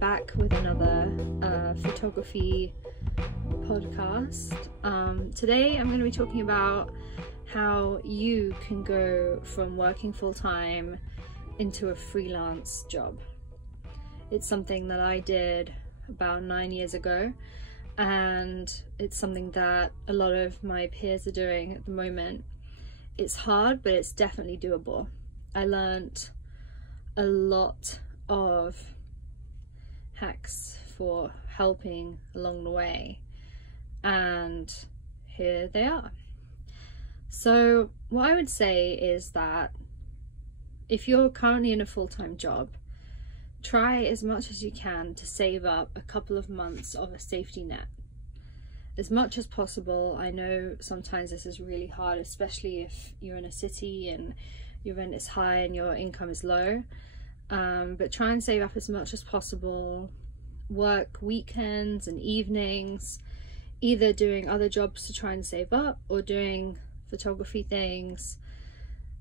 back with another photography podcast. Today I'm going to be talking about how you can go from working full-time into a freelance job. It's something that I did about 9 years ago, and it's something that a lot of my peers are doing at the moment. It's hard, but it's definitely doable. I learned a lot of hacks for helping along the way, and here they are. So what I would say is that if you're currently in a full-time job, try as much as you can to save up a couple of months of a safety net as much as possible. I know sometimes this is really hard, especially if you're in a city and your rent is high and your income is low, but try and save up as much as possible. Work weekends and evenings, either doing other jobs to try and save up or doing photography things,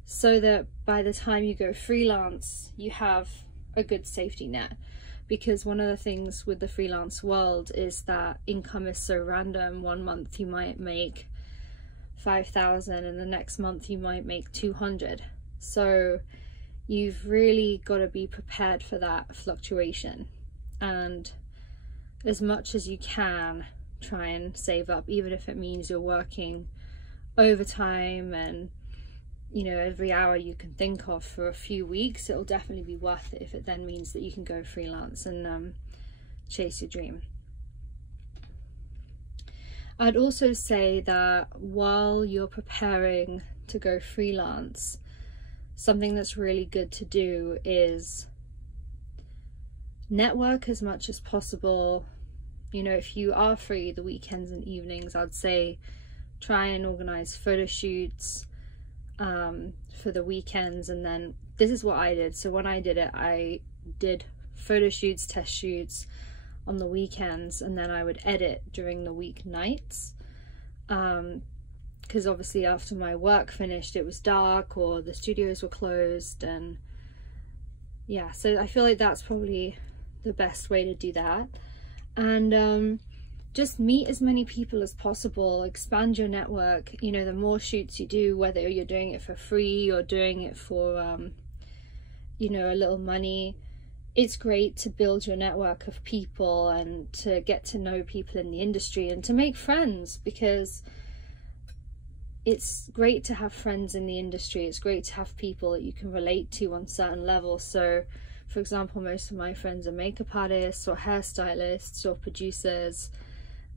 so that by the time you go freelance you have a good safety net. Because one of the things with the freelance world is that income is so random. One month you might make 5,000 and the next month you might make 200. So you've really got to be prepared for that fluctuation, and as much as you can try and save up, even if it means you're working overtime and, you know, every hour you can think of for a few weeks. It'll definitely be worth it if it then means that you can go freelance and chase your dream. I'd also say that while you're preparing to go freelance, something that's really good to do is network as much as possible. You know, if you are free the weekends and evenings, I'd say try and organize photo shoots for the weekends. And then this is what I did. So when I did it, I did photo shoots, test shoots on the weekends, and then I would edit during the weeknights. Because obviously after my work finished it was dark or the studios were closed, and yeah, so I feel like that's probably the best way to do that. And just meet as many people as possible, expand your network. You know, the more shoots you do, whether you're doing it for free or doing it for you know, a little money, it's great to build your network of people and to get to know people in the industry and to make friends, because it's great to have friends in the industry. It's great to have people that you can relate to on certain levels. So for example, most of my friends are makeup artists or hairstylists or producers,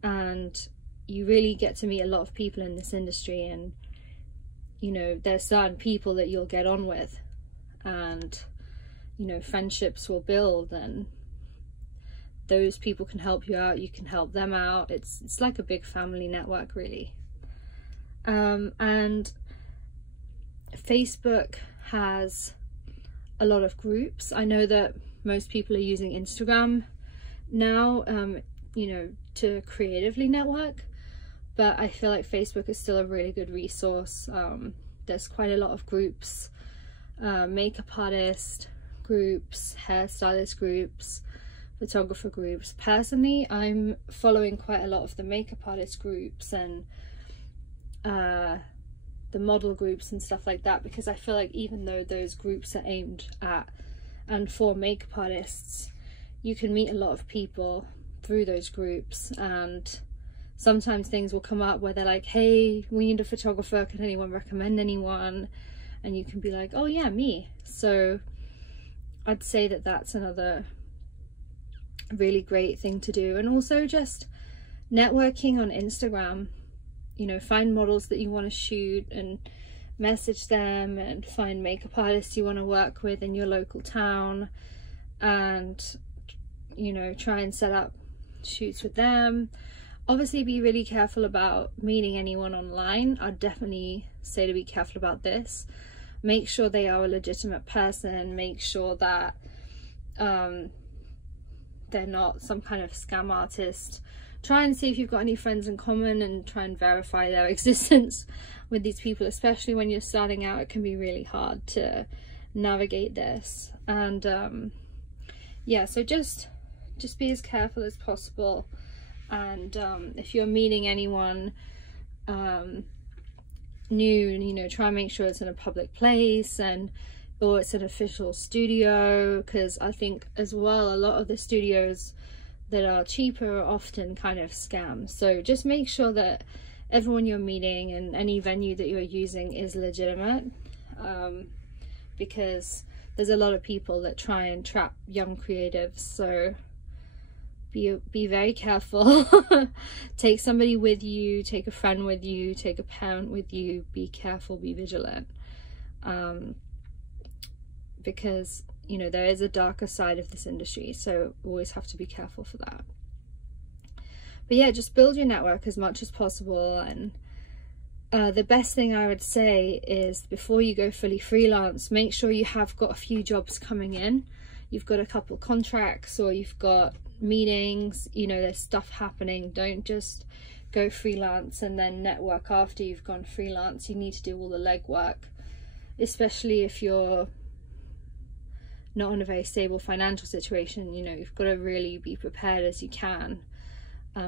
and you really get to meet a lot of people in this industry. And you know, there's certain people that you'll get on with, and you know, friendships will build, and those people can help you out, you can help them out. It's like a big family network, really. And Facebook has a lot of groups. I know that most people are using Instagram now, you know, to creatively network, but I feel like Facebook is still a really good resource. There's quite a lot of groups, makeup artist groups, hairstylist groups, photographer groups. Personally, I'm following quite a lot of the makeup artist groups and the model groups and stuff like that, because I feel like even though those groups are aimed at and for makeup artists, you can meet a lot of people through those groups, and sometimes things will come up where they're like, hey, we need a photographer, can anyone recommend anyone? And you can be like, oh yeah, me. So I'd say that that's another really great thing to do. And also just networking on Instagram. You know, find models that you want to shoot and message them, and find makeup artists you want to work with in your local town, and you know, try and set up shoots with them. Obviously be really careful about meeting anyone online. I'd definitely say to be careful about this. Make sure they are a legitimate person, make sure that they're not some kind of scam artist. Try and see if you've got any friends in common and try and verify their existence with these people, especially when you're starting out. It can be really hard to navigate this. And yeah, so just just be as careful as possible. And if you're meeting anyone new, you know, try and make sure it's in a public place or it's an official studio, because I think as well a lot of the studios that are cheaper are often kind of scams. So just make sure that everyone you're meeting and any venue that you're using is legitimate, because there's a lot of people that try and trap young creatives. So be very careful. Take somebody with you, take a friend with you, take a parent with you. Be careful, be vigilant, because you know there is a darker side of this industry, so always have to be careful for that. But yeah, just build your network as much as possible. And the best thing I would say is, before you go fully freelance, make sure you have got a few jobs coming in. You've got a couple of contracts, or you've got meetings, you know, there's stuff happening. Don't just go freelance and then network after you've gone freelance. You need to do all the legwork, especially if you're not in a very stable financial situation. You know, you've got to really be prepared as you can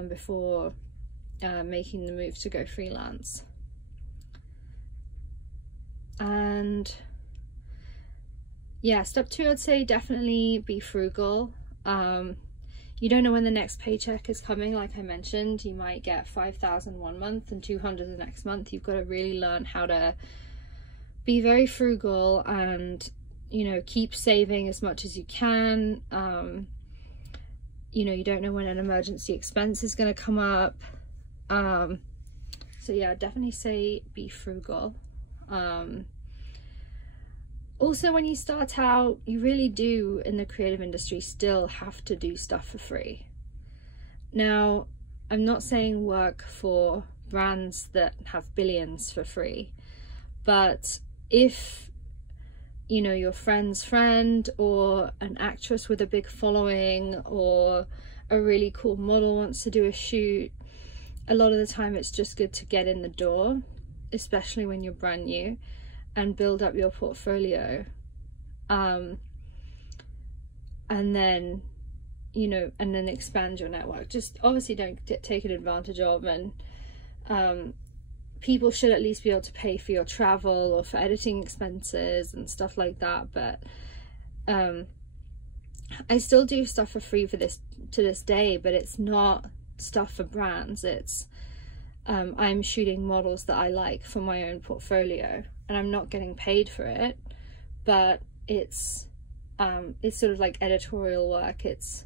before making the move to go freelance. And yeah, step 2, I'd say definitely be frugal. You don't know when the next paycheck is coming. Like I mentioned, you might get 5,000 one month and 200 the next month. You've got to really learn how to be very frugal and, you know, keep saving as much as you can. You know, you don't know when an emergency expense is going to come up. So yeah, definitely say be frugal. Also, when you start out, you really do, in the creative industry, still have to do stuff for free. Now, I'm not saying work for brands that have billions for free, but if, you know, your friend's friend or an actress with a big following or a really cool model wants to do a shoot, a lot of the time it's just good to get in the door, especially when you're brand new, and build up your portfolio, and then, you know, and then expand your network. Just obviously don't get taken advantage of, and people should at least be able to pay for your travel or for editing expenses and stuff like that. But I still do stuff for free for this to this day, but it's not stuff for brands. It's I'm shooting models that I like for my own portfolio, and I'm not getting paid for it, but it's sort of like editorial work. It's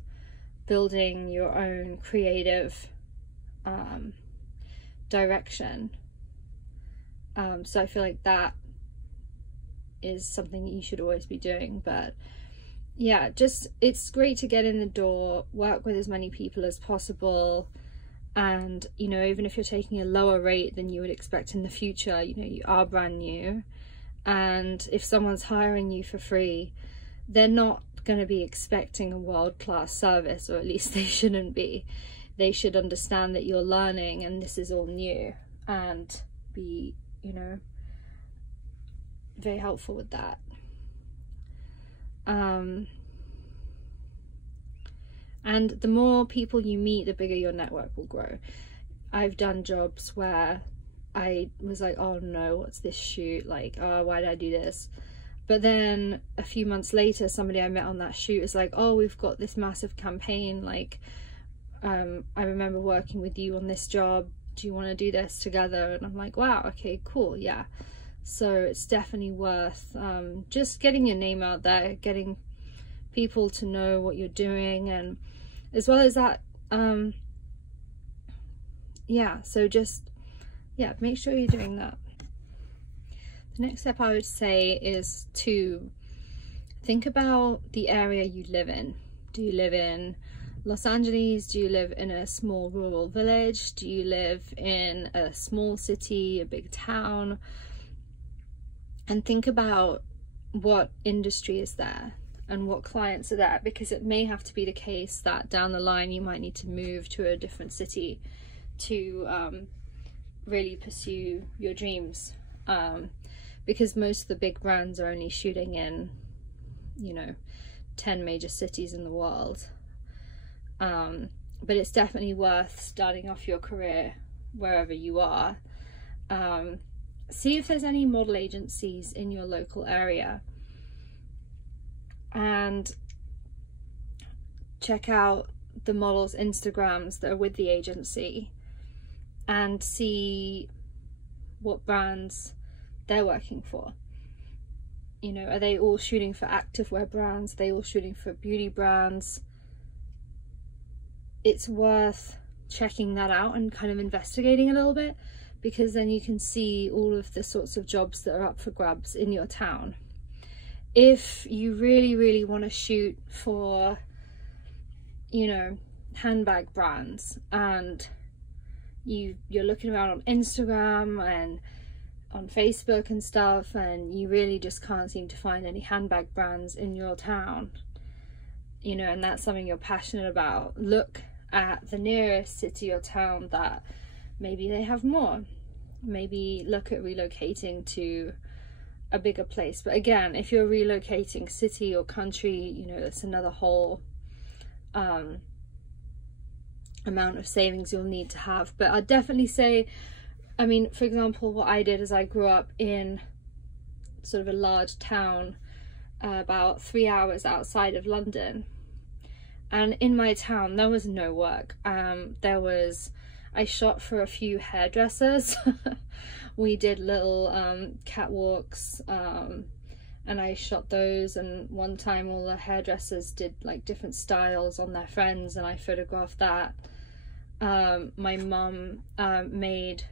building your own creative direction. So I feel like that is something you should always be doing. But yeah, just, it's great to get in the door, work with as many people as possible. And, you know, even if you're taking a lower rate than you would expect in the future, you know, you are brand new. And if someone's hiring you for free, they're not going to be expecting a world-class service, or at least they shouldn't be. They should understand that you're learning and this is all new, and be, you know, very helpful with that. And the more people you meet, the bigger your network will grow. I've done jobs where I was like, oh no, what's this shoot? Like, oh, why did I do this? But then a few months later, somebody I met on that shoot was like, oh, we've got this massive campaign. Like, I remember working with you on this job. Do you want to do this together? And I'm like, wow, okay, cool, yeah. So it's definitely worth just getting your name out there, getting people to know what you're doing, and as well as that, yeah, so just, yeah, make sure you're doing that. The next step I would say is to think about the area you live in. Do you live in Los Angeles? Do you live in a small rural village? Do you live in a small city, a big town? And think about what industry is there and what clients are there, because it may have to be the case that down the line you might need to move to a different city to really pursue your dreams, because most of the big brands are only shooting in, you know, 10 major cities in the world. but it's definitely worth starting off your career wherever you are. See if there's any model agencies in your local area, and check out the models' Instagrams that are with the agency and see what brands they're working for. You know, are they all shooting for activewear brands? Are they all shooting for beauty brands? It's worth checking that out and kind of investigating a little bit, because then you can see all of the sorts of jobs that are up for grabs in your town. If you really want to shoot for, you know, handbag brands, and you're looking around on Instagram and on Facebook and stuff, and you really just can't seem to find any handbag brands in your town, you know, and that's something you're passionate about, look at the nearest city or town that maybe they have more. Maybe look at relocating to a bigger place. But again, if you're relocating city or country, you know, that's another whole amount of savings you'll need to have. But I'd definitely say, I mean, for example, what I did is I grew up in sort of a large town about 3 hours outside of London, and in my town there was no work. I shot for a few hairdressers. We did little catwalks, and I shot those, and one time all the hairdressers did like different styles on their friends and I photographed that. My mum made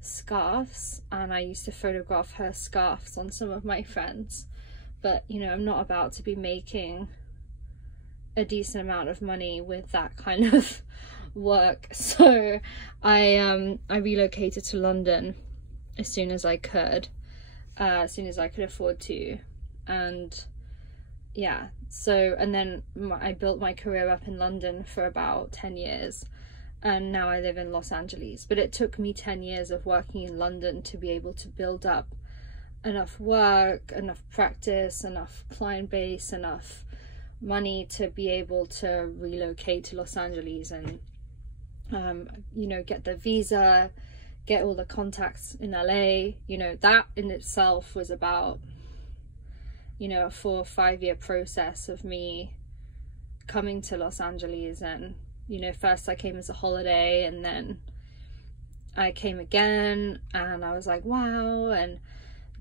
scarves, and I used to photograph her scarves on some of my friends. But you know, I'm not about to be making a decent amount of money with that kind of work, so I relocated to London as soon as I could, afford to, and yeah, so, and then I built my career up in London for about 10 years, and now I live in Los Angeles. But it took me 10 years of working in London to be able to build up enough work, enough practice, enough client base, enough money to be able to relocate to Los Angeles and you know, get the visa, get all the contacts in LA. You know, that in itself was about, you know, a 4 or 5 year process of me coming to Los Angeles. And you know, first I came as a holiday, and then I came again, and I was like, wow, and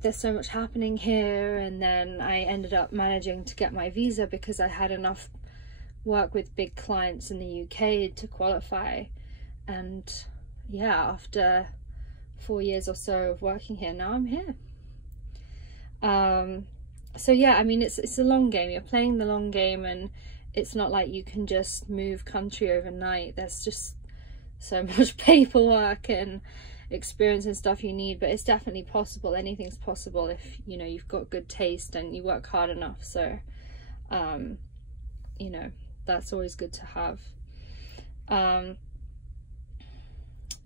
there's so much happening here. And then I ended up managing to get my visa because I had enough work with big clients in the UK to qualify. And yeah, after 4 years or so of working here, now I'm here. So yeah, I mean, it's a long game. You're playing the long game, and it's not like you can just move country overnight. There's just so much paperwork and experience and stuff you need, but it's definitely possible. Anything's possible if, you know, you've got good taste and you work hard enough. So you know, that's always good to have.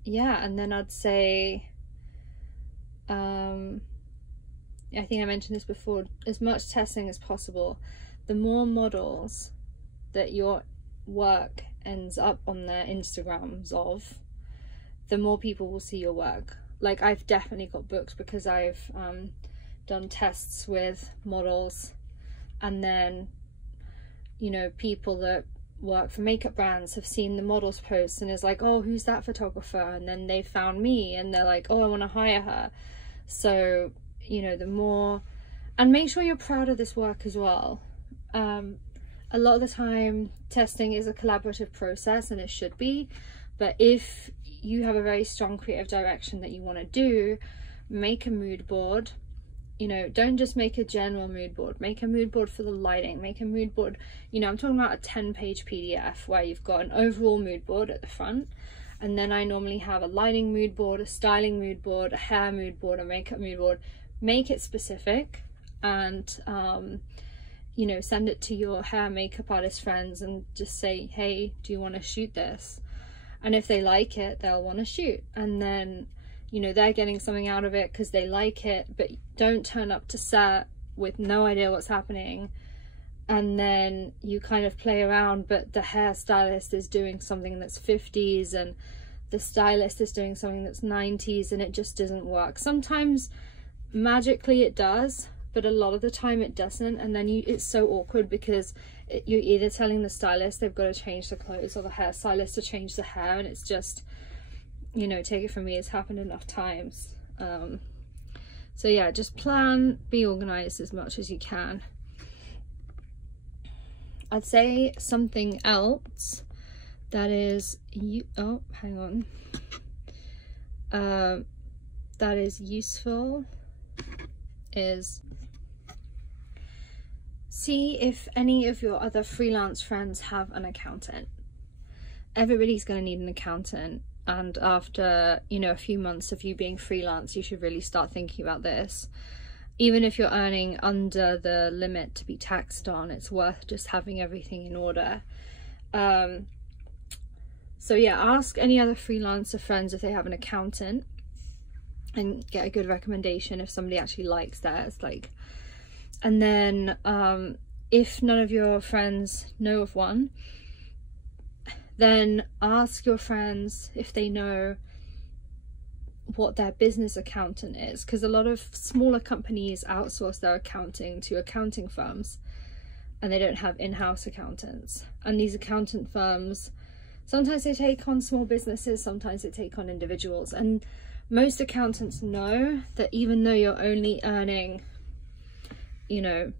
Yeah, and then I'd say I think I mentioned this before, as much testing as possible. The more models that your work ends up on their Instagrams of, the more people will see your work. Like, I've definitely got booked because I've done tests with models, and then, you know, people that work for makeup brands have seen the models posts and is like, oh, who's that photographer? And then they found me and they're like, oh, I want to hire her. So, you know, the more, and make sure you're proud of this work as well. A lot of the time testing is a collaborative process, and it should be, but if you have a very strong creative direction that you want to do, make a mood board. You know, don't just make a general mood board, make a mood board for the lighting, make a mood board, you know, I'm talking about a 10-page PDF where you've got an overall mood board at the front, and then I normally have a lighting mood board, a styling mood board, a hair mood board, a makeup mood board. Make it specific, and you know, send it to your hair makeup artist friends and just say, hey, do you want to shoot this? And if they like it, they'll want to shoot, and then, you know, they're getting something out of it because they like it. But don't turn up to set with no idea what's happening and then you kind of play around, but the hairstylist is doing something that's 50s and the stylist is doing something that's 90s, and it just doesn't work. Sometimes magically it does, but a lot of the time it doesn't, and then it's so awkward because you're either telling the stylist they've got to change the clothes or the hairstylist to change the hair, and it's just, you know, take it from me, it's happened enough times. So yeah, just plan, be organized as much as you can. I'd say something else that is that is useful is see if any of your other freelance friends have an accountant. Everybody's going to need an accountant, and after, you know, a few months of you being freelance, you should really start thinking about this. Even if you're earning under the limit to be taxed on, it's worth just having everything in order. So yeah, ask any other freelancer friends if they have an accountant and get a good recommendation if somebody actually likes theirs. And then if none of your friends know of one, then ask your friends if they know what their business accountant is, because a lot of smaller companies outsource their accounting to accounting firms and they don't have in-house accountants. And these accountant firms, sometimes they take on small businesses, sometimes they take on individuals, and most accountants know that even though you're only earning, you know,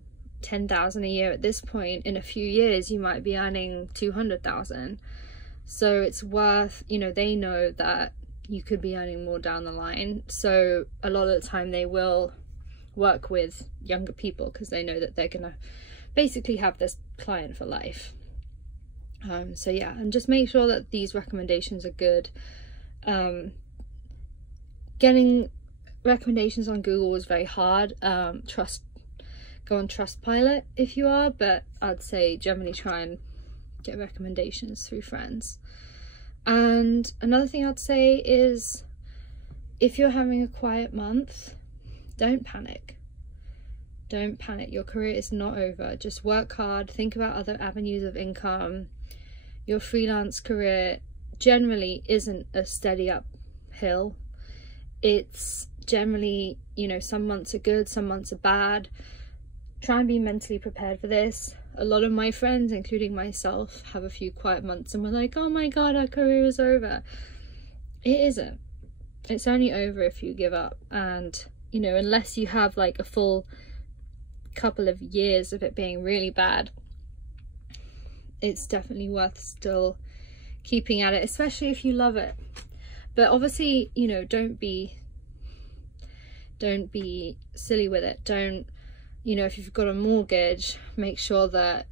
10,000 a year at this point, in a few years you might be earning 200,000. So it's worth, you know, they know that you could be earning more down the line. So a lot of the time they will work with younger people because they know that they're gonna basically have this client for life. So yeah, and just make sure that these recommendations are good. Getting recommendations on Google is very hard. Go on Trustpilot if you are, but I'd say generally try and get recommendations through friends. And another thing I'd say is, if you're having a quiet month, don't panic. Don't panic. Your career is not over. Just work hard, think about other avenues of income. Your freelance career generally isn't a steady uphill. It's generally, you know, some months are good, some months are bad. Try and be mentally prepared for this. A lot of my friends, including myself, have a few quiet months and we're like, oh my god, our career is over. It isn't. It's only over if you give up. And, you know, unless you have like a full couple of years of it being really bad, it's definitely worth still keeping at it, especially if you love it. But obviously, you know, don't be silly with it. Don't, you know, if you've got a mortgage, make sure that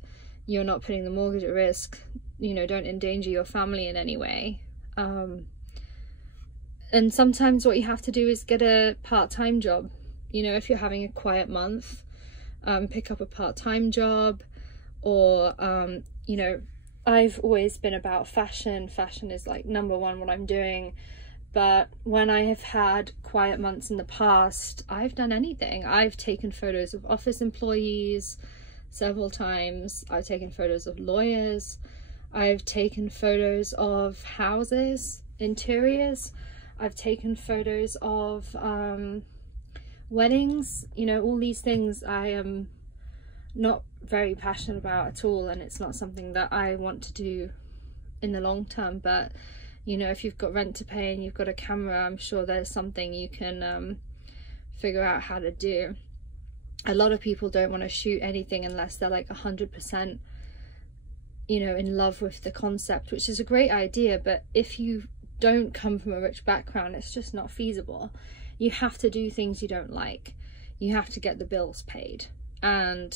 you're not putting the mortgage at risk. You know, don't endanger your family in any way. And sometimes what you have to do is get a part-time job. You know, if you're having a quiet month, pick up a part-time job. Or, you know, I've always been about fashion. Fashion is like number one what I'm doing. But when I have had quiet months in the past, I've done anything. I've taken photos of office employees several times. I've taken photos of lawyers. I've taken photos of houses, interiors. I've taken photos of weddings. You know, all these things I am not very passionate about at all, and it's not something that I want to do in the long term. But you know, if you've got rent to pay and you've got a camera, I'm sure there's something you can figure out how to do. A lot of people don't want to shoot anything unless they're like 100%, you know, in love with the concept, which is a great idea. But if you don't come from a rich background, it's just not feasible. You have to do things you don't like. You have to get the bills paid. And,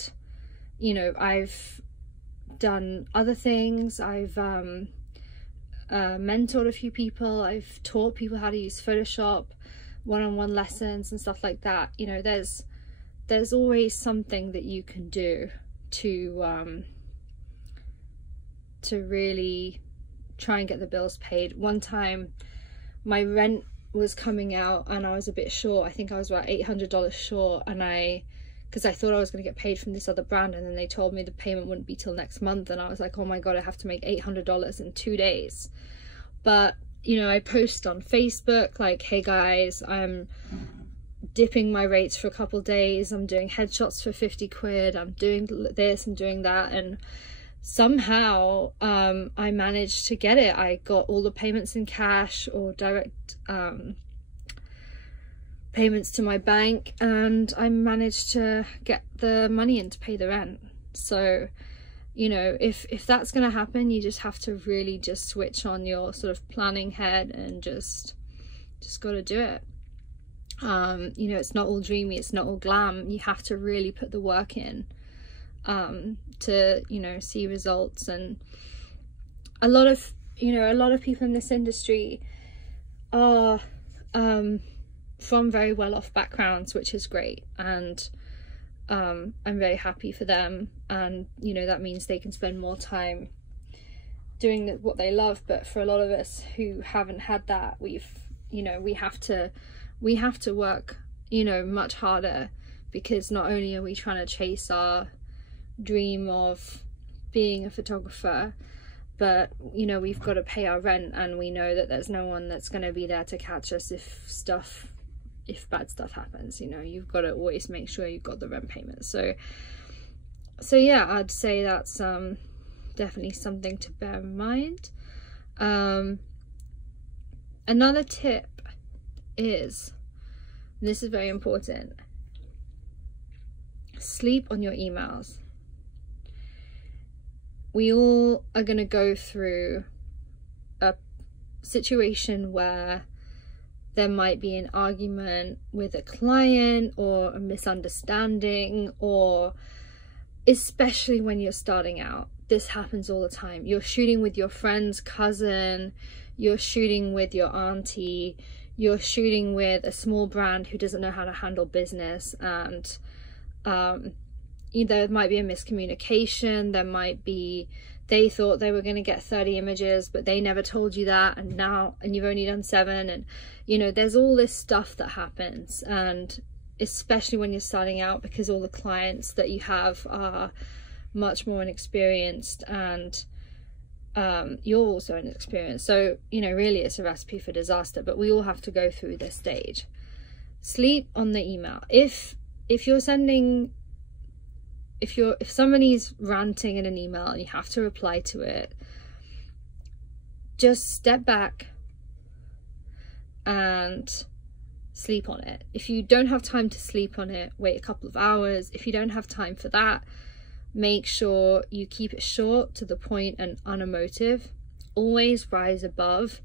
you know, I've done other things. I've mentored a few people. I've taught people how to use Photoshop, one-on-one lessons and stuff like that. You know, there's always something that you can do to really try and get the bills paid. One time my rent was coming out and I was a bit short. I think I was about $800 short, and I because I thought I was going to get paid from this other brand, and then they told me the payment wouldn't be till next month, and I was like, oh my god, I have to make $800 in 2 days. But you know, I post on Facebook like, hey guys, I'm dipping my rates for a couple days, I'm doing headshots for 50 quid, I'm doing this and doing that, and somehow I managed to get it. I got all the payments in cash or direct payments to my bank, and I managed to get the money in to pay the rent. So you know, if that's going to happen, you just have to really just switch on your sort of planning head and just got to do it. You know, it's not all dreamy, it's not all glam. You have to really put the work in to, you know, see results. And a lot of people in this industry are from very well-off backgrounds, which is great, and I'm very happy for them. And you know, that means they can spend more time doing what they love. But for a lot of us who haven't had that, we have to work, you know, much harder, because not only are we trying to chase our dream of being a photographer, but you know, we've got to pay our rent, and we know that there's no one that's going to be there to catch us if bad stuff happens. You know, you've got to always make sure you've got the rent payment. So yeah, I'd say that's definitely something to bear in mind. Another tip is, and this is very important, sleep on your emails. We all are going to go through a situation where there might be an argument with a client, or a misunderstanding, or especially when you're starting out. This happens all the time. You're shooting with your friend's cousin, you're shooting with your auntie, you're shooting with a small brand who doesn't know how to handle business, and there might be a miscommunication. There might be, they thought they were going to get 30 images, but they never told you that, and you've only done 7, and you know, there's all this stuff that happens. And especially when you're starting out, because all the clients that you have are much more inexperienced, and you're also inexperienced, so you know, really it's a recipe for disaster. But we all have to go through this stage. Sleep on the email. If somebody's ranting in an email and you have to reply to it, just step back and sleep on it. If you don't have time to sleep on it, wait a couple of hours. If you don't have time for that, make sure you keep it short, to the point, and unemotive. Always rise above.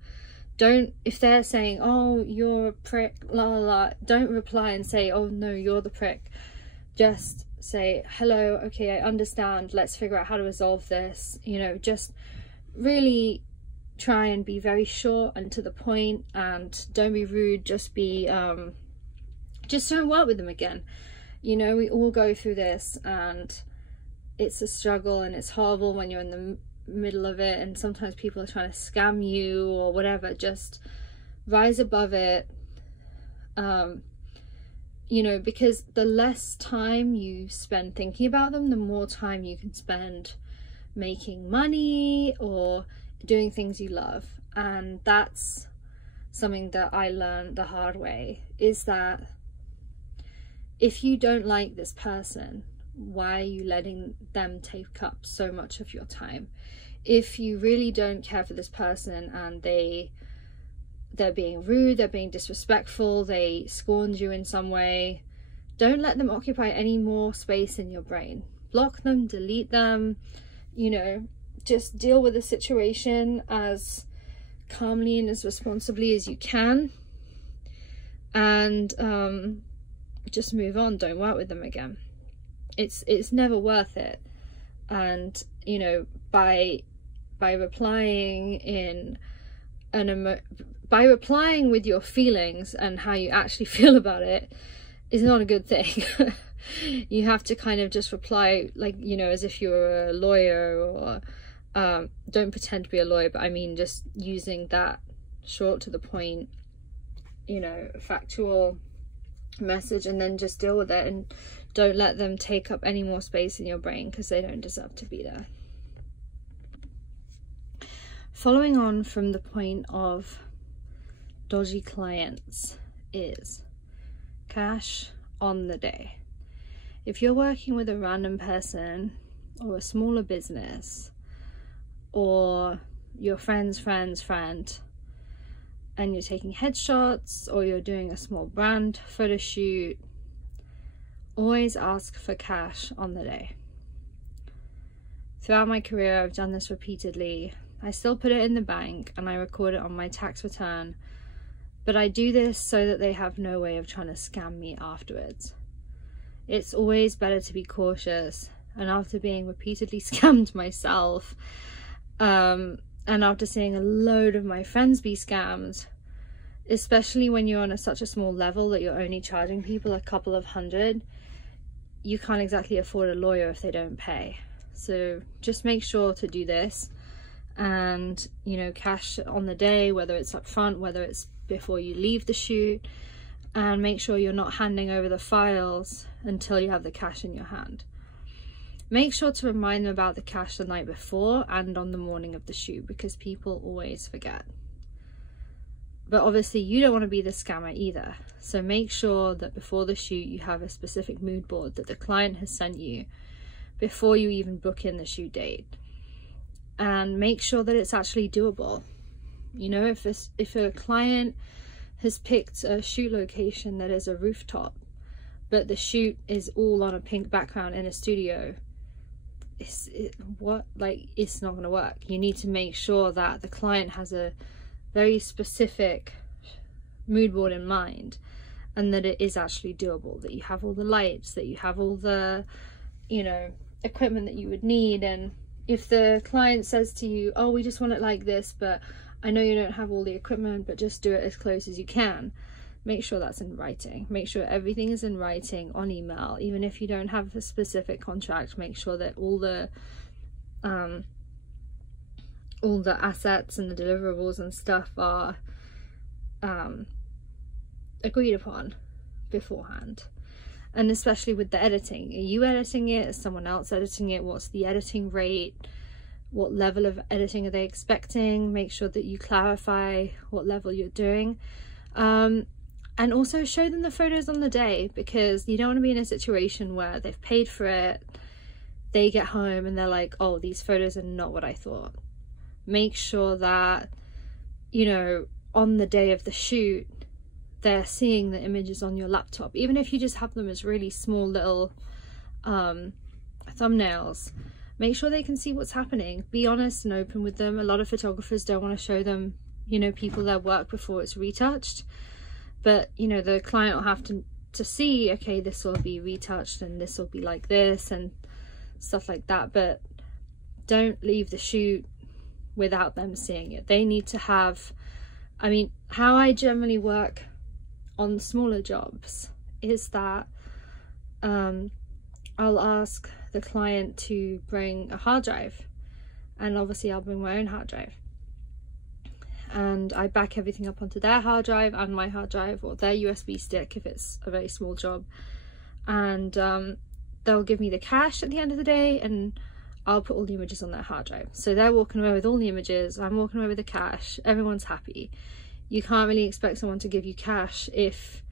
Don't, if they're saying, oh, you're a prick, la la la, don't reply and say, oh no, you're the prick. Just say, hello, okay, I understand, let's figure out how to resolve this. You know, just really try and be very short and to the point, and don't be rude. Just be just don't work with them again. You know, we all go through this, and it's a struggle, and it's horrible when you're in the middle of it, and sometimes people are trying to scam you or whatever. Just rise above it. You know, because the less time you spend thinking about them, the more time you can spend making money or doing things you love. And that's something that I learned the hard way, is that if you don't like this person, why are you letting them take up so much of your time? If you really don't care for this person, and they're being rude, they're being disrespectful, they scorned you in some way, don't let them occupy any more space in your brain. Block them, delete them, you know, just deal with the situation as calmly and as responsibly as you can, and just move on. Don't work with them again. It's never worth it. And you know, by replying in by replying with your feelings and how you actually feel about it is not a good thing. You have to kind of just reply like, you know, as if you're a lawyer, or don't pretend to be a lawyer, but I mean just using that short, to the point, you know, factual message, and then just deal with it, and don't let them take up any more space in your brain, because they don't deserve to be there. Following on from the point of dodgy clients is cash on the day. If you're working with a random person or a smaller business or your friend's friend, and you're taking headshots or you're doing a small brand photo shoot, always ask for cash on the day. Throughout my career, I've done this repeatedly. I still put it in the bank and I record it on my tax return, but I do this so that they have no way of trying to scam me afterwards. It's always better to be cautious, and after being repeatedly scammed myself, and after seeing a load of my friends be scammed, especially when you're on such a small level that you're only charging people a couple of $100, you can't exactly afford a lawyer if they don't pay. So just make sure to do this, and you know, cash on the day, whether it's up front, whether it's before you leave the shoot, and make sure you're not handing over the files until you have the cash in your hand. Make sure to remind them about the cash the night before and on the morning of the shoot, because people always forget. But obviously you don't want to be the scammer either, so make sure that before the shoot you have a specific mood board that the client has sent you before you even book in the shoot date, and make sure that it's actually doable. You know, if a client has picked a shoot location that is a rooftop, but the shoot is all on a pink background in a studio, it's not going to work. You need to make sure that the client has a very specific mood board in mind, and that it is actually doable, that you have all the lights, that you have all the, you know, equipment that you would need. And if the client says to you, oh, we just want it like this, but I know you don't have all the equipment, but just do it as close as you can, make sure that's in writing. Make sure everything is in writing on email. Even if you don't have a specific contract, make sure that all the assets and the deliverables and stuff are agreed upon beforehand. And especially with the editing, are you editing it? Is someone else editing it? What's the editing rate? What level of editing are they expecting? Make sure that you clarify what level you're doing. And also show them the photos on the day, because you don't want to be in a situation where they've paid for it, they get home and they're like, oh, these photos are not what I thought. Make sure that, you know, on the day of the shoot, they're seeing the images on your laptop, even if you just have them as really small little thumbnails. Make sure they can see what's happening. Be honest and open with them. A lot of photographers don't want to show them, you know, people their work before it's retouched, but you know, the client will have to see, okay, this will be retouched and this will be like this and stuff like that. But don't leave the shoot without them seeing it. They need to have, I mean, how I generally work on smaller jobs is that I'll ask the client to bring a hard drive, and obviously I'll bring my own hard drive, and I back everything up onto their hard drive and my hard drive, or their USB stick if it's a very small job, and they'll give me the cash at the end of the day, and I'll put all the images on their hard drive. So they're walking away with all the images, I'm walking away with the cash, everyone's happy. You can't really expect someone to give you cash if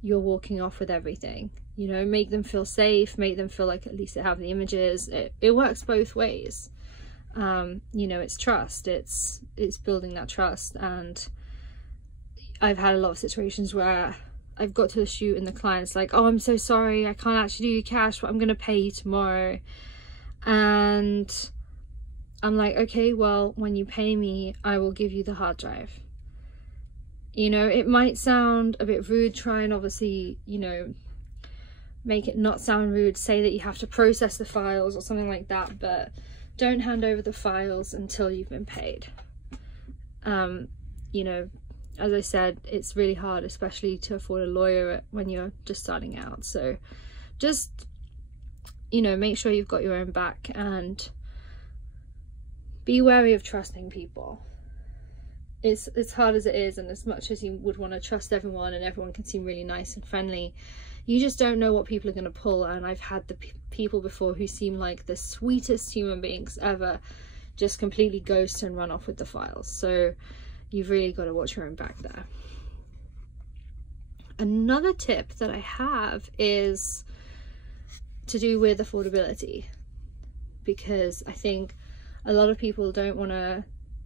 you're walking off with everything. You know, make them feel safe, make them feel like at least they have the images. It works both ways. You know, it's trust, it's building that trust. And I've had a lot of situations where I've got to the shoot and the client's like, oh, I'm so sorry, I can't actually do you cash, but I'm gonna pay you tomorrow. And I'm like, okay, well, when you pay me, I will give you the hard drive. You know, it might sound a bit rude, try and obviously, you know, make it not sound rude, say that you have to process the files or something like that, but don't hand over the files until you've been paid. You know, as I said, it's really hard, especially to afford a lawyer when you're just starting out. So just, you know, make sure you've got your own back, and be wary of trusting people. it's as hard as it is, and as much as you would want to trust everyone and everyone can seem really nice and friendly, you just don't know what people are going to pull. And I've had the people before who seem like the sweetest human beings ever just completely ghost and run off with the files. So you've really got to watch your own back there. Another tip that I have is to do with affordability, because I think a lot of people don't want to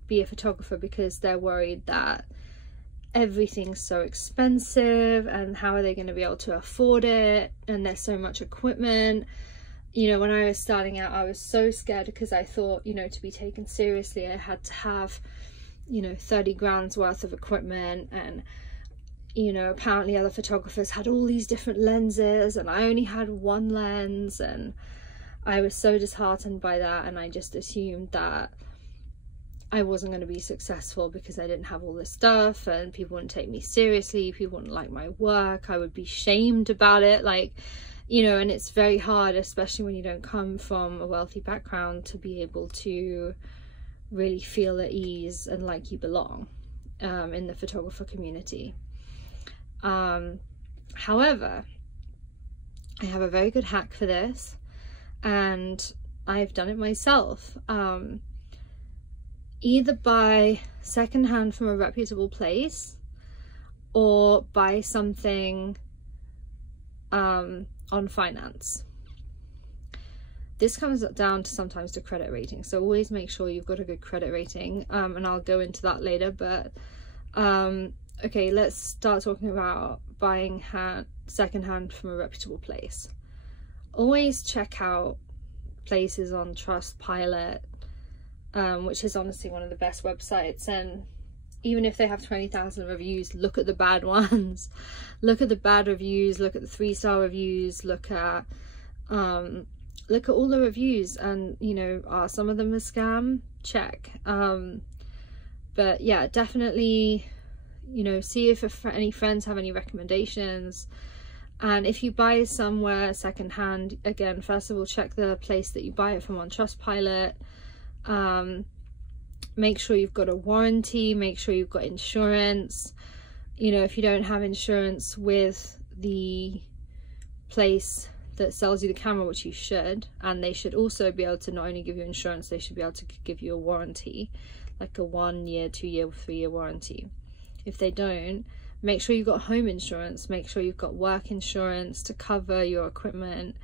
be a photographer because they're worried that everything's so expensive and how are they going to be able to afford it, and there's so much equipment. You know, when I was starting out, I was so scared because I thought, you know, to be taken seriously I had to have, you know, 30 grand's worth of equipment, and you know, apparently other photographers had all these different lenses and I only had one lens, and I was so disheartened by that, and I just assumed that I wasn't going to be successful because I didn't have all this stuff, and people wouldn't take me seriously, people wouldn't like my work, I would be shamed about it, like, you know. And it's very hard, especially when you don't come from a wealthy background, to be able to really feel at ease and like you belong in the photographer community. However, I have a very good hack for this, and I've done it myself. Either buy secondhand from a reputable place or buy something on finance. This comes down to sometimes to credit rating, so always make sure you've got a good credit rating, and I'll go into that later. But okay, let's start talking about buying secondhand from a reputable place. Always check out places on Trustpilot, which is honestly one of the best websites, and even if they have 20,000 reviews, look at the bad ones. Look at the bad reviews, look at the 3-star reviews, look at all the reviews, and you know, are some of them a scam? Check. But yeah, definitely, you know, see if any friends have any recommendations. And if you buy somewhere secondhand, again, first of all, check the place that you buy it from on Trustpilot. Make sure you've got a warranty, make sure you've got insurance. You know, if you don't have insurance with the place that sells you the camera, which you should, and they should also be able to not only give you insurance, they should be able to give you a warranty, like a 1-year, 2-year, 3-year warranty. If they don't, make sure you've got home insurance, make sure you've got work insurance to cover your equipment.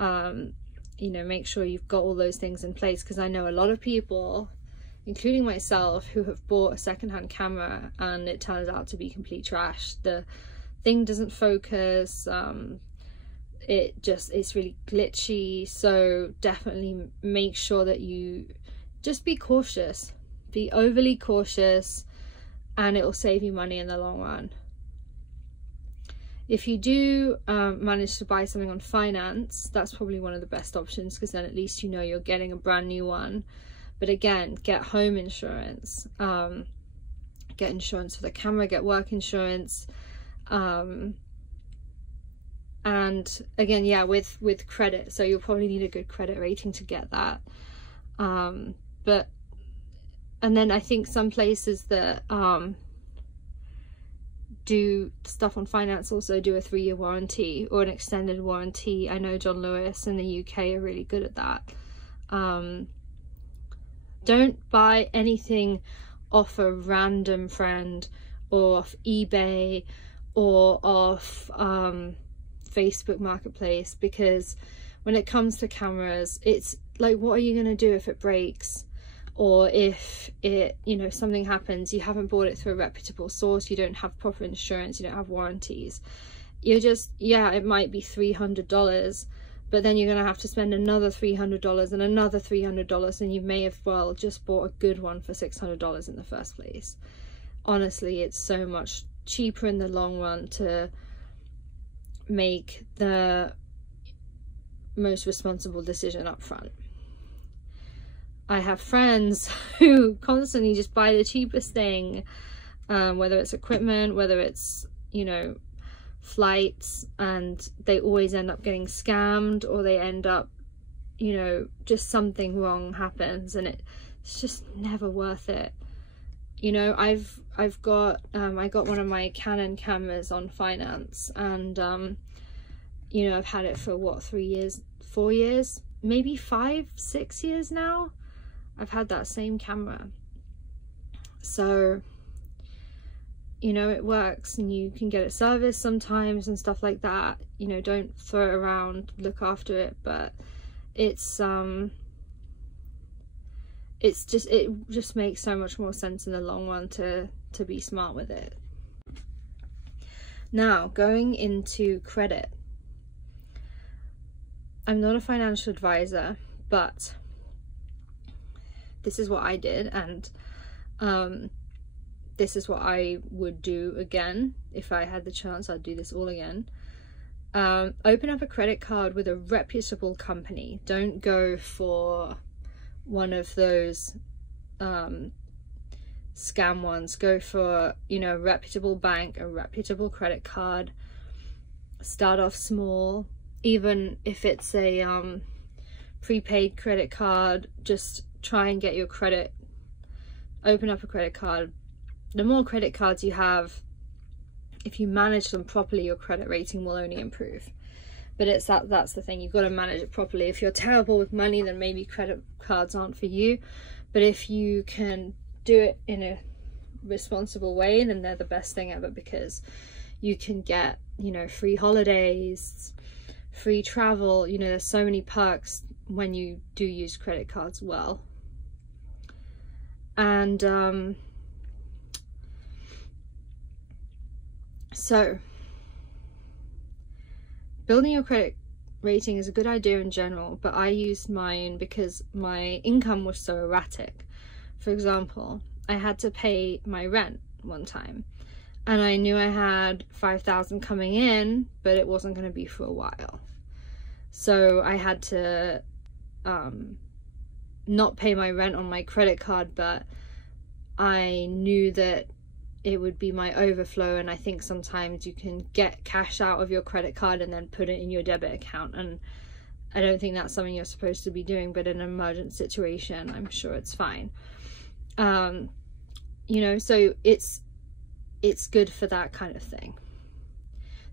You know, make sure you've got all those things in place, because I know a lot of people, including myself, who have bought a secondhand camera and it turns out to be complete trash. The thing doesn't focus, it's really glitchy. So definitely make sure that you just be cautious, be overly cautious, and it will save you money in the long run. If you do manage to buy something on finance, that's probably one of the best options, because then at least you know you're getting a brand new one. But again, get home insurance, get insurance for the camera, get work insurance, and again, yeah, with credit. So you'll probably need a good credit rating to get that. And then I think some places that do stuff on finance also do a 3-year warranty or an extended warranty. I know John Lewis in the UK are really good at that. Don't buy anything off a random friend or off eBay or off Facebook Marketplace, because when it comes to cameras, it's like, what are you going to do if it breaks? Or if it, you know, something happens, you haven't bought it through a reputable source, you don't have proper insurance, you don't have warranties. You're just, yeah, it might be $300, but then you're going to have to spend another $300 and another $300, and you may have well just bought a good one for $600 in the first place. Honestly, it's so much cheaper in the long run to make the most responsible decision up front. I have friends who constantly just buy the cheapest thing, whether it's equipment, whether it's, you know, flights, and they always end up getting scammed, or they end up, you know, just something wrong happens, and it's just never worth it. you know, I got one of my Canon cameras on finance, and you know, I've had it for what, 3 years, 4 years, maybe 5, 6 years now. I've had that same camera. So, you know, it works, and you can get it serviced sometimes and stuff like that. You know, don't throw it around, look after it, but it just makes so much more sense in the long run to be smart with it. Now, going into credit. I'm not a financial advisor, but this is what I did, and this is what I would do again. If I had the chance, I'd do this all again. Open up a credit card with a reputable company. Don't go for one of those scam ones. Go for, you know, a reputable bank, a reputable credit card. Start off small. Even if it's a prepaid credit card, just try and get your credit. Open up a credit card. The more credit cards you have, if you manage them properly, your credit rating will only improve. But it's that's the thing, you've got to manage it properly. If you're terrible with money, then maybe credit cards aren't for you. But if you can do it in a responsible way, then they're the best thing ever, because you can get, you know, free holidays, free travel. You know, there's so many perks when you do use credit cards well. And so building your credit rating is a good idea in general, but I used mine because my income was so erratic. For example, I had to pay my rent one time, and I knew I had 5,000 coming in, but it wasn't going to be for a while. So I had to not pay my rent on my credit card, but I knew that it would be my overflow. And I think sometimes you can get cash out of your credit card and then put it in your debit account, and I don't think that's something you're supposed to be doing, but in an emergent situation, I'm sure it's fine. You know, so it's good for that kind of thing.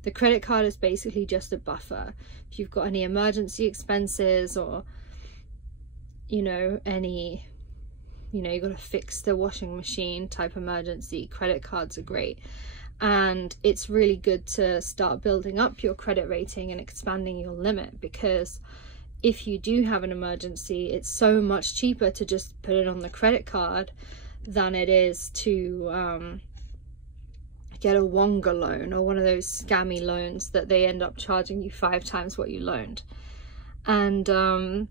The credit card is basically just a buffer. If you've got any emergency expenses, or, you know, any, you know, you got to fix the washing machine type emergency, credit cards are great. And it's really good to start building up your credit rating and expanding your limit, because if you do have an emergency, it's so much cheaper to just put it on the credit card than it is to get a Wonga loan, or one of those scammy loans that they end up charging you 5 times what you loaned. And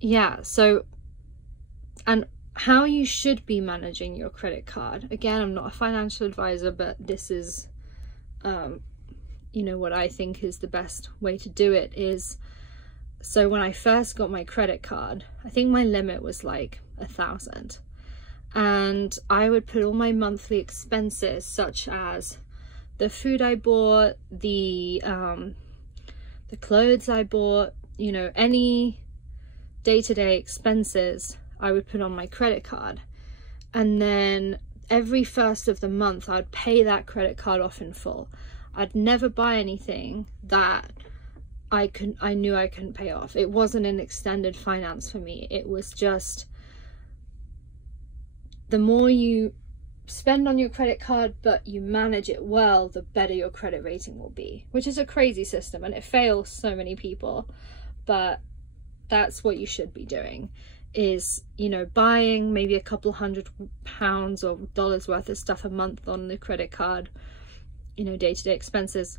yeah, so, and how you should be managing your credit card. Again, I'm not a financial advisor, but this is you know, what I think is the best way to do it is, so when I first got my credit card, I think my limit was like 1,000, and I would put all my monthly expenses, such as the food I bought, the clothes I bought, you know, any day-to-day expenses, I would put on my credit card. And then every first of the month I'd pay that credit card off in full. I'd never buy anything that I knew I couldn't pay off. It wasn't an extended finance for me. It was just, the more you spend on your credit card but you manage it well, the better your credit rating will be, which is a crazy system, and it fails so many people. But that's what you should be doing, is, you know, buying maybe a couple £100 or dollars worth of stuff a month on the credit card, you know, day-to-day expenses,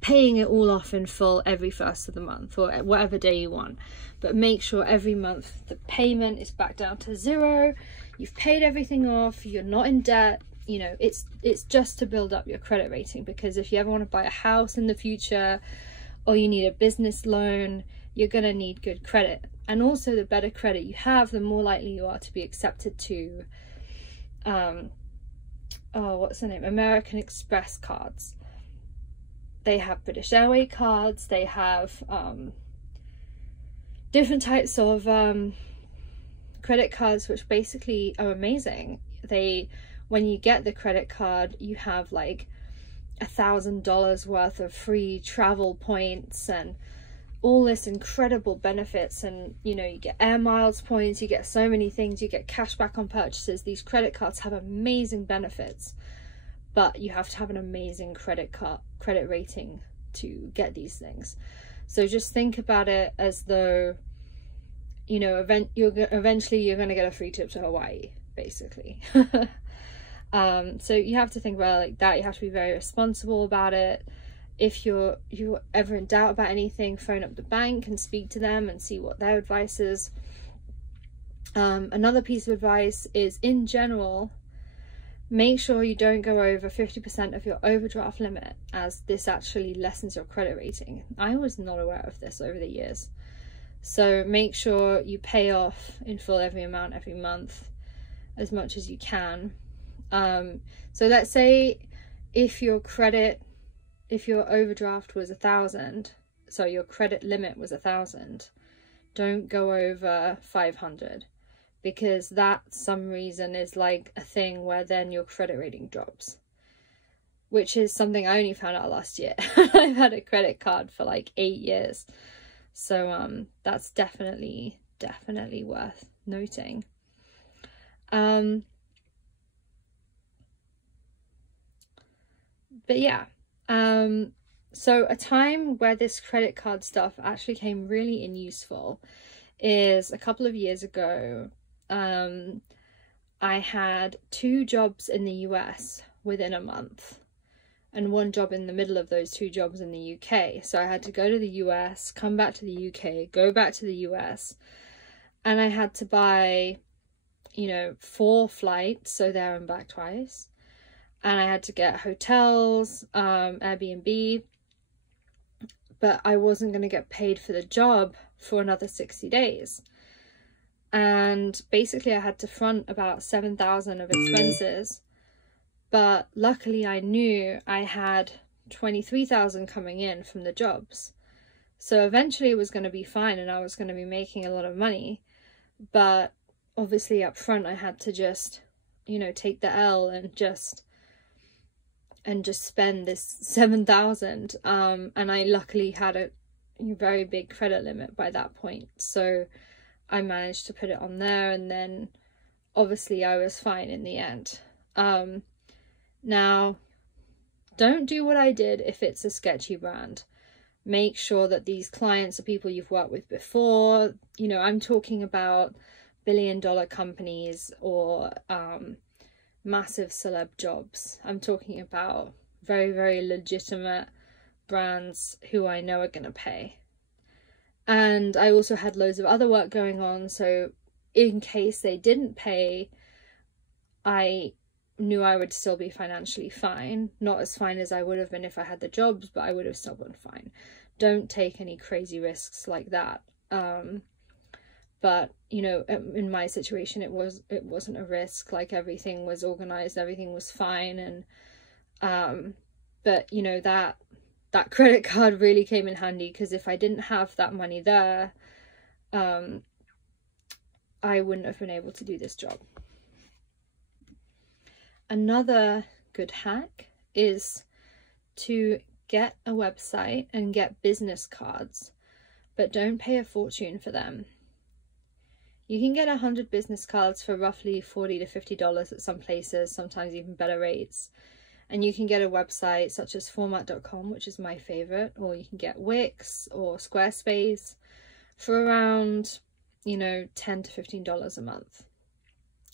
paying it all off in full every first of the month, or whatever day you want. But make sure every month the payment is back down to 0. You've paid everything off, you're not in debt. You know, it's just to build up your credit rating, because if you ever want to buy a house in the future, or you need a business loan, you're going to need good credit. And also, the better credit you have, the more likely you are to be accepted to what's the name, American Express cards. They have British Airways cards, they have different types of credit cards, which basically are amazing. When you get the credit card, you have like $1,000 worth of free travel points and all this incredible benefits. And you know, you get air miles points, you get so many things, you get cash back on purchases. These credit cards have amazing benefits, but you have to have an amazing credit rating to get these things. So just think about it as though, you know, eventually you're going to get a free trip to Hawaii, basically. So you have to think about it like that. You have to be very responsible about it. If you're ever in doubt about anything, phone up the bank and speak to them and see what their advice is. Another piece of advice is, in general, make sure you don't go over 50% of your overdraft limit, as this actually lessens your credit rating. I was not aware of this over the years. So make sure you pay off in full every amount every month, as much as you can. So let's say if your overdraft was 1,000, so your credit limit was 1,000, don't go over 500, because that some reason is like a thing where then your credit rating drops, which is something I only found out last year. I've had a credit card for like 8 years. So that's definitely worth noting. But yeah, so a time where this credit card stuff actually came really in useful is a couple of years ago. I had 2 jobs in the US within a month, and 1 job in the middle of those 2 jobs in the UK. So I had to go to the US, come back to the UK, go back to the US, and I had to buy, you know, 4 flights, so there and back twice. And I had to get hotels, Airbnb, but I wasn't going to get paid for the job for another 60 days. And basically I had to front about 7,000 of expenses, but luckily I knew I had 23,000 coming in from the jobs. So eventually it was going to be fine and I was going to be making a lot of money. But obviously up front I had to just, you know, take the L and just spend this 7,000. And I luckily had a very big credit limit by that point. So I managed to put it on there, and then obviously I was fine in the end. Now, don't do what I did if it's a sketchy brand. Make sure that these clients are people you've worked with before. You know, I'm talking about billion-dollar companies or massive celeb jobs. I'm talking about very, very legitimate brands who I know are going to pay. And I also had loads of other work going on, so in case they didn't pay, I knew I would still be financially fine. Not as fine as I would have been if I had the jobs, but I would have still been fine. Don't take any crazy risks like that. But, you know, in my situation, it wasn't a risk. Like, everything was organized, everything was fine. And, but, you know, that credit card really came in handy, because if I didn't have that money there, I wouldn't have been able to do this job. Another good hack is to get a website and get business cards, but don't pay a fortune for them. You can get 100 business cards for roughly $40 to $50 at some places, sometimes even better rates. And you can get a website such as format.com, which is my favorite, or you can get Wix or Squarespace for around, you know, $10 to $15 a month.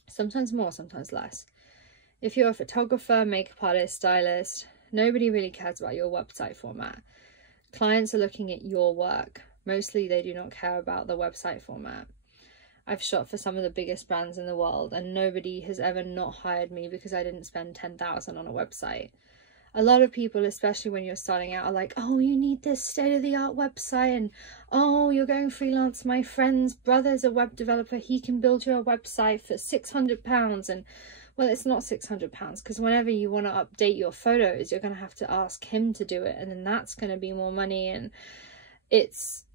Sometimes more, sometimes less. If you're a photographer, makeup artist, stylist, nobody really cares about your website format. Clients are looking at your work. Mostly they do not care about the website format. I've shot for some of the biggest brands in the world, and nobody has ever not hired me because I didn't spend $10,000 on a website. A lot of people, especially when you're starting out, are like, oh, you need this state-of-the-art website, and oh, you're going freelance. My friend's brother's a web developer. He can build you a website for £600. And well, it's not £600, because whenever you want to update your photos, you're going to have to ask him to do it, and then that's going to be more money. And it's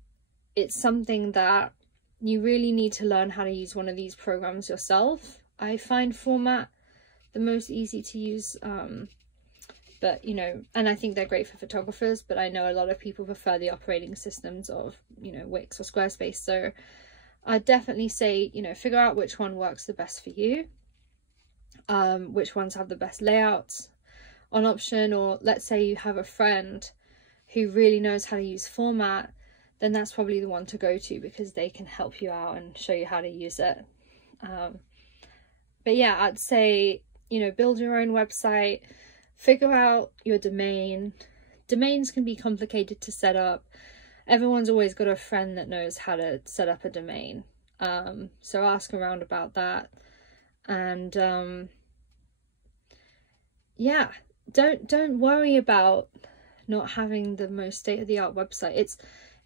something that you really need to learn how to use one of these programs yourself. I find Format the most easy to use, but you know, and I think they're great for photographers, but I know a lot of people prefer the operating systems of, you know, Wix or Squarespace. So I'd definitely say, you know, figure out which one works the best for you, which ones have the best layouts on option. Or let's say you have a friend who really knows how to use Format, then that's probably the one to go to, because they can help you out and show you how to use it. But yeah, I'd say, you know, build your own website, figure out your domain. Domains can be complicated to set up. Everyone's always got a friend that knows how to set up a domain. So ask around about that. And yeah, don't worry about not having the most state-of-the-art website.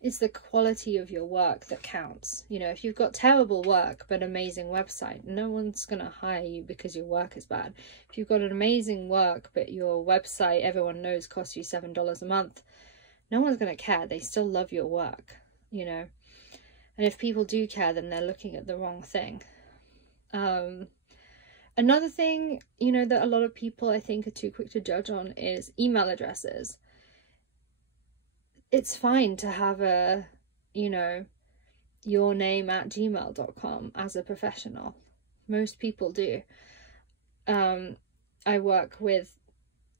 It's the quality of your work that counts. You know, if you've got terrible work but amazing website, no one's gonna hire you because your work is bad. If you've got an amazing work but your website everyone knows costs you $7 a month, no one's gonna care. They still love your work, you know. And if people do care, then they're looking at the wrong thing. Another thing, you know, that a lot of people I think are too quick to judge on is email addresses. It's fine to have a, you know, yourname@gmail.com as a professional. Most people do. I work with,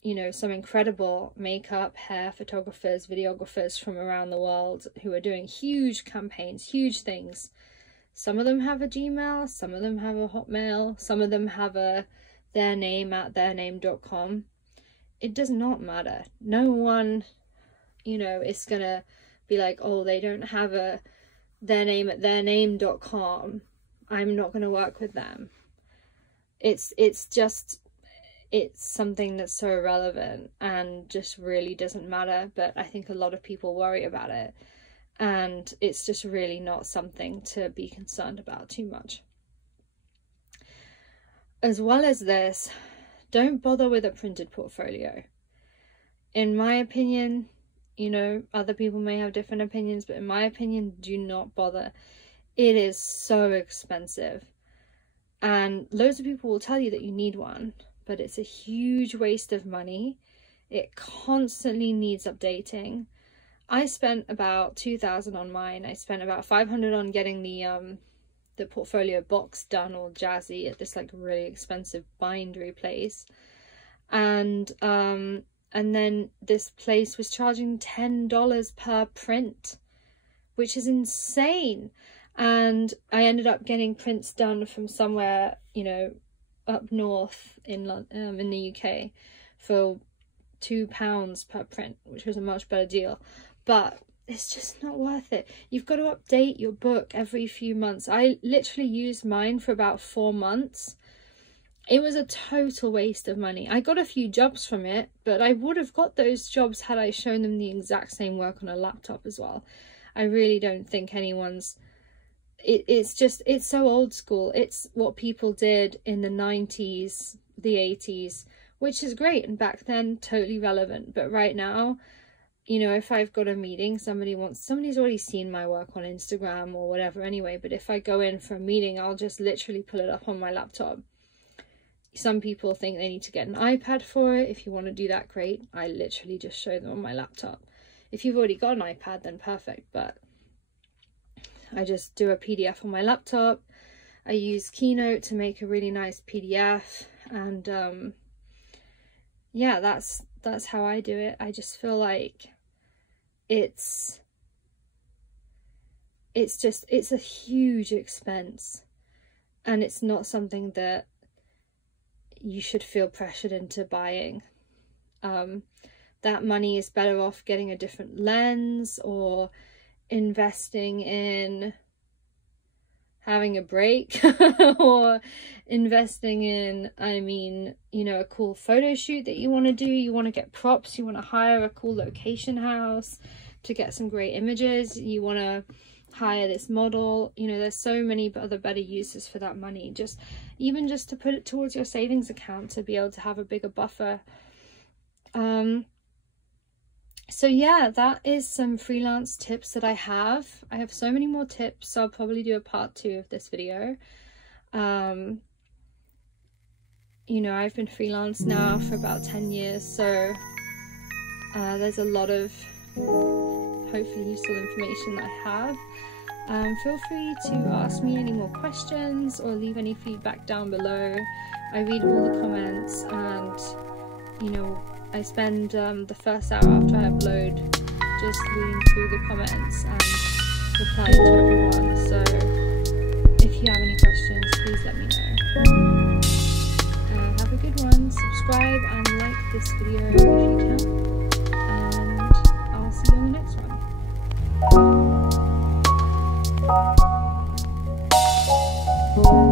you know, some incredible makeup, hair photographers, videographers from around the world who are doing huge campaigns, huge things. Some of them have a Gmail, some of them have a Hotmail, some of them have a theirname@theirname.com. It does not matter. No one, you know, it's gonna be like, oh, they don't have a theirname@theirname.com, I'm not gonna work with them. It's something that's so irrelevant and just really doesn't matter, but I think a lot of people worry about it, and it's just really not something to be concerned about too much. As well as this, don't bother with a printed portfolio. In my opinion, you know, other people may have different opinions, but in my opinion, do not bother. It is so expensive. And loads of people will tell you that you need one, but it's a huge waste of money. It constantly needs updating. I spent about $2,000 on mine. I spent about $500 on getting the portfolio box done, all jazzy, at this like really expensive bindery place. And then this place was charging $10 per print, which is insane. And I ended up getting prints done from somewhere, you know, up north in the UK for £2 per print, which was a much better deal. But it's just not worth it. You've got to update your book every few months. I literally used mine for about 4 months. It was a total waste of money. I got a few jobs from it, but I would have got those jobs had I shown them the exact same work on a laptop as well. I really don't think anyone's... It's so old school. It's what people did in the 90s, the 80s, which is great, and back then totally relevant. But right now, you know, if I've got a meeting, somebody's already seen my work on Instagram or whatever anyway, but if I go in for a meeting, I'll just literally pull it up on my laptop. Some people think they need to get an iPad for it. If you want to do that, great. I literally just show them on my laptop. If you've already got an iPad, then perfect, but I just do a PDF on my laptop. I use Keynote to make a really nice PDF, and yeah, that's how I do it. I just feel like it's a huge expense, and it's not something that you should feel pressured into buying. That money is better off getting a different lens, or investing in having a break, or investing in, I mean, you know, a cool photo shoot that you want to do. You want to get props, you want to hire a cool location house to get some great images, you want to hire this model. You know, there's so many other better uses for that money, even just to put it towards your savings account to be able to have a bigger buffer. So yeah, that is some freelance tips that I have. I have so many more tips, so I'll probably do a part 2 of this video. You know, I've been freelance now for about 10 years, so there's a lot of hopefully useful information that I have. Feel free to ask me any more questions or leave any feedback down below. I read all the comments, and you know, I spend the first hour after I upload just reading through the comments and replying to everyone. So if you have any questions, please let me know. Have a good one. Subscribe and like this video if you can, and I'll see you on the next one.